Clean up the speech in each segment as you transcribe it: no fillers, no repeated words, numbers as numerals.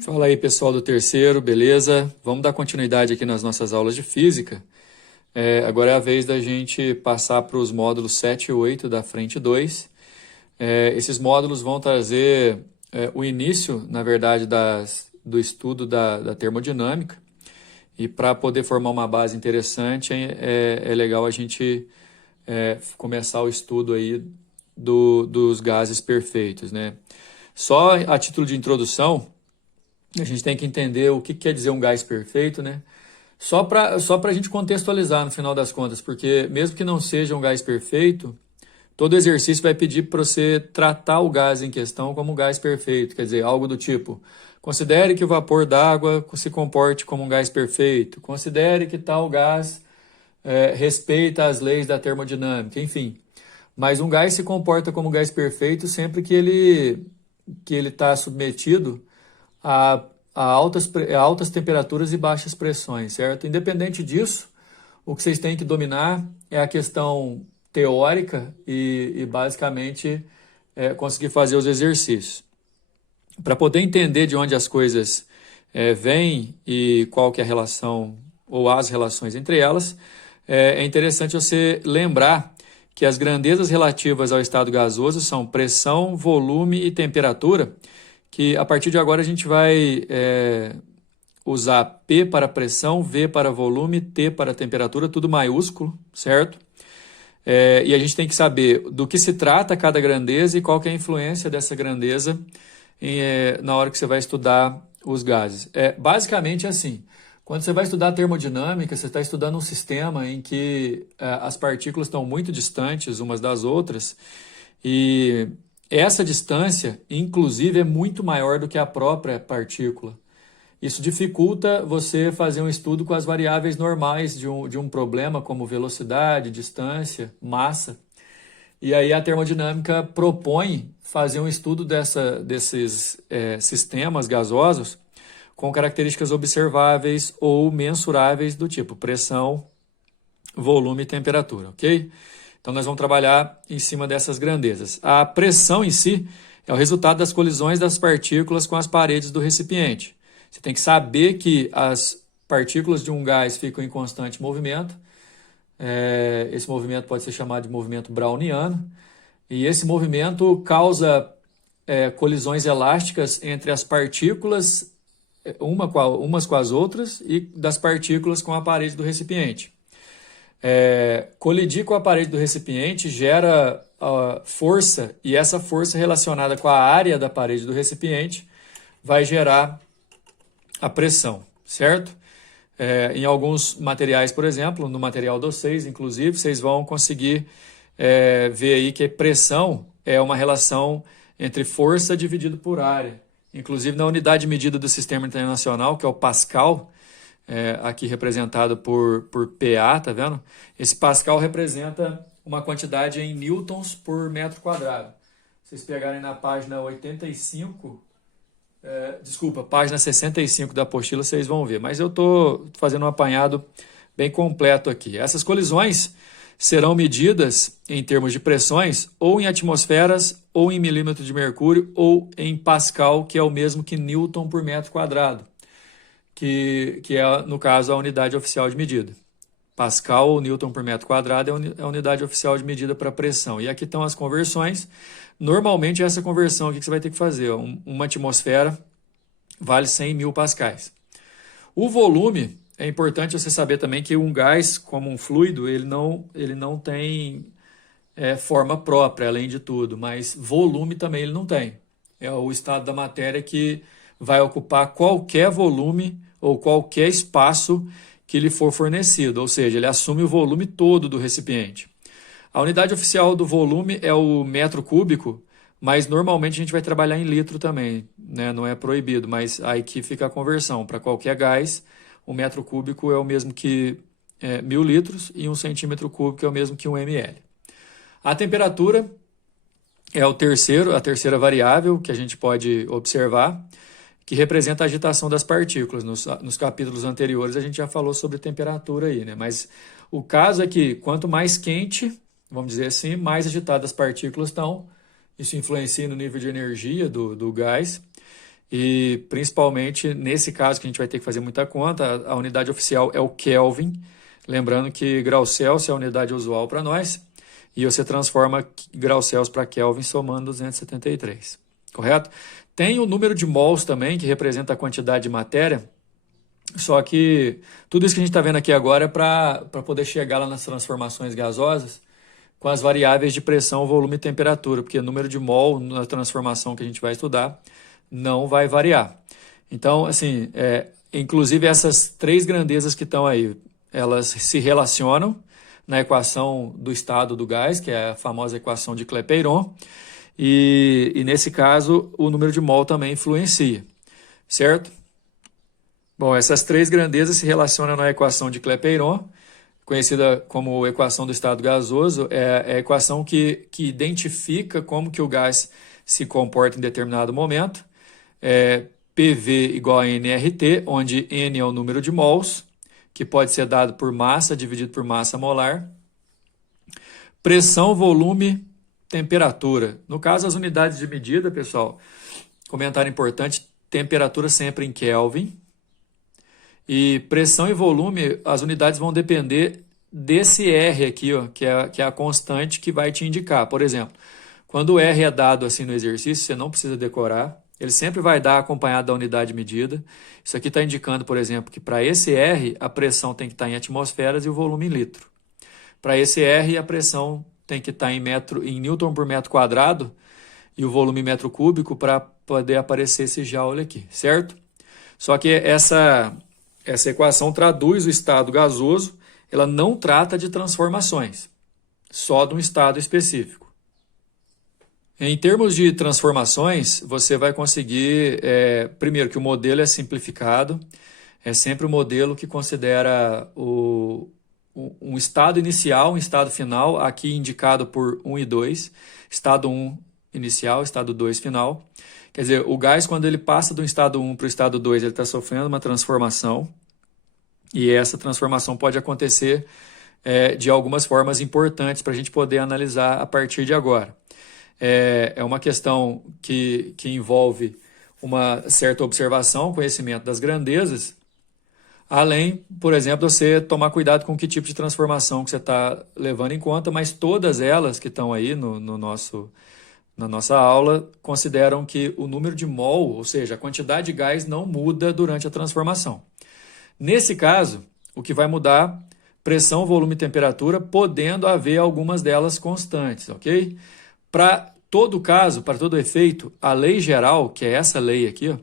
Fala aí, pessoal do terceiro, beleza? Vamos dar continuidade aqui nas nossas aulas de física. Agora é a vez da gente passar para os módulos 7 e 8 da frente 2. Esses módulos vão trazer o início, na verdade, do estudo da termodinâmica. E para poder formar uma base interessante, é legal a gente começar o estudo aí dos gases perfeitos, né? Só a título de introdução, a gente tem que entender o que quer dizer um gás perfeito, né? Só para a gente contextualizar no final das contas, porque mesmo que não seja um gás perfeito, todo exercício vai pedir para você tratar o gás em questão como um gás perfeito, quer dizer, algo do tipo: considere que o vapor d'água se comporte como um gás perfeito, considere que tal gás respeita as leis da termodinâmica, enfim. Mas um gás se comporta como gás perfeito sempre que ele está submetido a, a altas temperaturas e baixas pressões, certo? Independente disso, o que vocês têm que dominar é a questão teórica e basicamente conseguir fazer os exercícios. Para poder entender de onde as coisas vêm e qual que é a relação ou as relações entre elas, é interessante você lembrar que as grandezas relativas ao estado gasoso são pressão, volume e temperatura, que a partir de agora a gente vai usar P para pressão, V para volume, T para temperatura, tudo maiúsculo, certo? E a gente tem que saber do que se trata cada grandeza e qual que é a influência dessa grandeza na hora que você vai estudar os gases. Basicamente assim: quando você vai estudar termodinâmica, você está estudando um sistema em que as partículas estão muito distantes umas das outras, e essa distância, inclusive, é muito maior do que a própria partícula. Isso dificulta você fazer um estudo com as variáveis normais de um problema, como velocidade, distância, massa. E aí a termodinâmica propõe fazer um estudo desses sistemas gasosos com características observáveis ou mensuráveis do tipo pressão, volume e temperatura, ok? Então nós vamos trabalhar em cima dessas grandezas. A pressão em si é o resultado das colisões das partículas com as paredes do recipiente. Você tem que saber que as partículas de um gás ficam em constante movimento. Esse movimento pode ser chamado de movimento browniano. E esse movimento causa colisões elásticas entre as partículas, umas com as outras, e das partículas com a parede do recipiente. Colidir com a parede do recipiente gera força, e essa força relacionada com a área da parede do recipiente vai gerar a pressão, certo? Em alguns materiais, por exemplo, no material de vocês, inclusive, vocês vão conseguir ver aí que pressão é uma relação entre força dividido por área. Inclusive na unidade de medida do Sistema Internacional, que é o Pascal, aqui representado por PA, tá vendo? Esse Pascal representa uma quantidade em newtons por metro quadrado. Vocês pegarem na página 85, página 65 da apostila, vocês vão ver. Mas eu estou fazendo um apanhado bem completo aqui. Essas colisões serão medidas em termos de pressões ou em atmosferas, ou em milímetro de mercúrio, ou em Pascal, que é o mesmo que newton por metro quadrado, que é, no caso, a unidade oficial de medida. Pascal ou newton por metro quadrado é a unidade oficial de medida para pressão. E aqui estão as conversões. Normalmente, essa conversão aqui que você vai ter que fazer: uma atmosfera vale 100 mil pascais. O volume, é importante você saber também que um gás, como um fluido, ele não tem forma própria, além de tudo, mas volume também ele não tem. É o estado da matéria que vai ocupar qualquer volume ou qualquer espaço que lhe for fornecido, ou seja, ele assume o volume todo do recipiente. A unidade oficial do volume é o metro cúbico, mas normalmente a gente vai trabalhar em litro também, né? Não é proibido, mas aí que fica a conversão. Para qualquer gás, um metro cúbico é o mesmo que 1.000 litros, e um centímetro cúbico é o mesmo que 1 ml. A temperatura é a terceira variável que a gente pode observar, que representa a agitação das partículas. Nos capítulos anteriores a gente já falou sobre temperatura aí, né? Mas o caso é que quanto mais quente, vamos dizer assim, mais agitadas as partículas estão. Isso influencia no nível de energia do gás. e principalmente nesse caso que a gente vai ter que fazer muita conta, a unidade oficial é o Kelvin, lembrando que grau Celsius é a unidade usual para nós, e você transforma grau Celsius para Kelvin somando 273, correto? Tem o número de mols também, que representa a quantidade de matéria, só que tudo isso que a gente está vendo aqui agora é para poder chegar lá nas transformações gasosas com as variáveis de pressão, volume e temperatura, porque o número de mol na transformação que a gente vai estudar não vai variar. Então, assim, inclusive essas três grandezas que estão aí, elas se relacionam na equação do estado do gás, que é a famosa equação de Clapeyron, e nesse caso o número de mol também influencia, certo? Bom, essas três grandezas se relacionam na equação de Clapeyron, conhecida como equação do estado gasoso, é a equação que identifica como que o gás se comporta em determinado momento. PV igual a nRT, onde N é o número de mols, que pode ser dado por massa dividido por massa molar. Pressão, volume, temperatura. No caso, as unidades de medida, pessoal, comentário importante, temperatura sempre em Kelvin. E pressão e volume, as unidades vão depender desse R aqui, ó, que é a constante que vai te indicar. Por exemplo, quando o R é dado assim no exercício, você não precisa decorar. Ele sempre vai dar acompanhado da unidade de medida. Isso aqui está indicando, por exemplo, que para esse R, a pressão tem que estar em atmosferas e o volume em litro. Para esse R, a pressão tem que estar em newton por metro quadrado e o volume em metro cúbico para poder aparecer esse joule aqui, certo? Só que essa equação traduz o estado gasoso, ela não trata de transformações, só de um estado específico. Em termos de transformações, você vai conseguir, primeiro, que o modelo é simplificado, é sempre o modelo que considera um estado inicial, um estado final, aqui indicado por 1 e 2, estado 1 inicial, estado 2 final. Quer dizer, o gás, quando ele passa do estado 1 para o estado 2, ele está sofrendo uma transformação, e essa transformação pode acontecer de algumas formas importantes para a gente poder analisar a partir de agora. É uma questão que envolve uma certa observação, conhecimento das grandezas, além, por exemplo, de você tomar cuidado com que tipo de transformação que você está levando em conta, mas todas elas que estão aí na nossa aula consideram que o número de mol, ou seja, a quantidade de gás não muda durante a transformação. Nesse caso, o que vai mudar, pressão, volume e temperatura, podendo haver algumas delas constantes, ok? Para todo caso, para todo efeito, a lei geral, que é essa lei aqui, ó,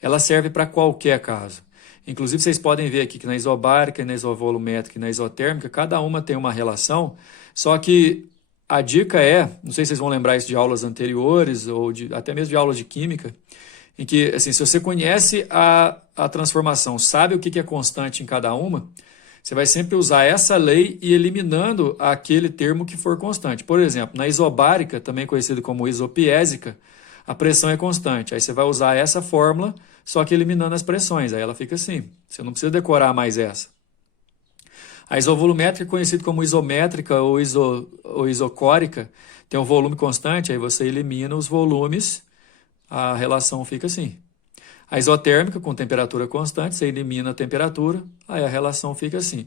ela serve para qualquer caso. Inclusive, vocês podem ver aqui que na isobárica, na isovolumétrica e na isotérmica, cada uma tem uma relação, só que a dica não sei se vocês vão lembrar isso de aulas anteriores ou até mesmo de aulas de química, em que, assim, se você conhece a transformação, sabe o que é constante em cada uma, você vai sempre usar essa lei e eliminando aquele termo que for constante. Por exemplo, na isobárica, também conhecido como isopiésica, a pressão é constante. Aí você vai usar essa fórmula, só que eliminando as pressões. Aí ela fica assim. Você não precisa decorar mais essa. A isovolumétrica, conhecida como isométrica ou isocórica, tem um volume constante, aí você elimina os volumes, a relação fica assim. A isotérmica, com temperatura constante, você elimina a temperatura, aí a relação fica assim.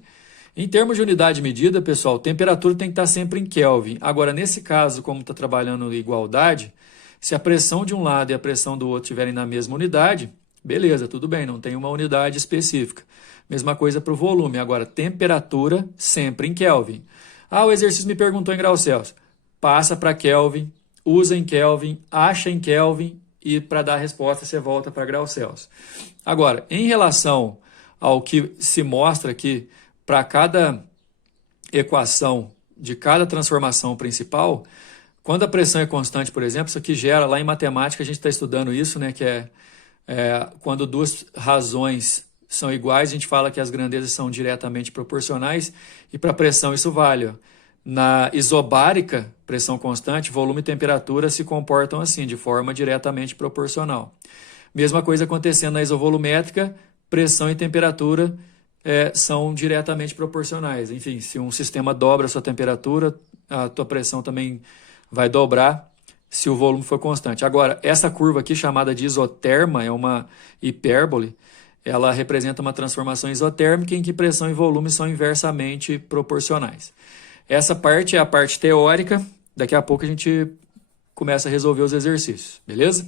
Em termos de unidade de medida, pessoal, temperatura tem que estar sempre em Kelvin. Agora, nesse caso, como está trabalhando igualdade, se a pressão de um lado e a pressão do outro estiverem na mesma unidade, beleza, tudo bem, não tem uma unidade específica. Mesma coisa para o volume. Agora, temperatura sempre em Kelvin. O exercício me perguntou em graus Celsius. Passa para Kelvin, usa em Kelvin, acha em Kelvin e para dar a resposta você volta para graus Celsius. Agora, em relação ao que se mostra aqui para cada equação de cada transformação principal, quando a pressão é constante, por exemplo, isso aqui gera, lá em matemática a gente está estudando isso, né, que quando duas razões são iguais, a gente fala que as grandezas são diretamente proporcionais, e para pressão isso vale. Na isobárica, pressão constante, volume e temperatura se comportam assim, de forma diretamente proporcional. Mesma coisa acontecendo na isovolumétrica, pressão e temperatura são diretamente proporcionais. Enfim, se um sistema dobra a sua temperatura, a tua pressão também vai dobrar, se o volume for constante. Agora, essa curva aqui, chamada de isoterma, é uma hipérbole, ela representa uma transformação isotérmica em que pressão e volume são inversamente proporcionais. Essa parte é a parte teórica, daqui a pouco a gente começa a resolver os exercícios, beleza?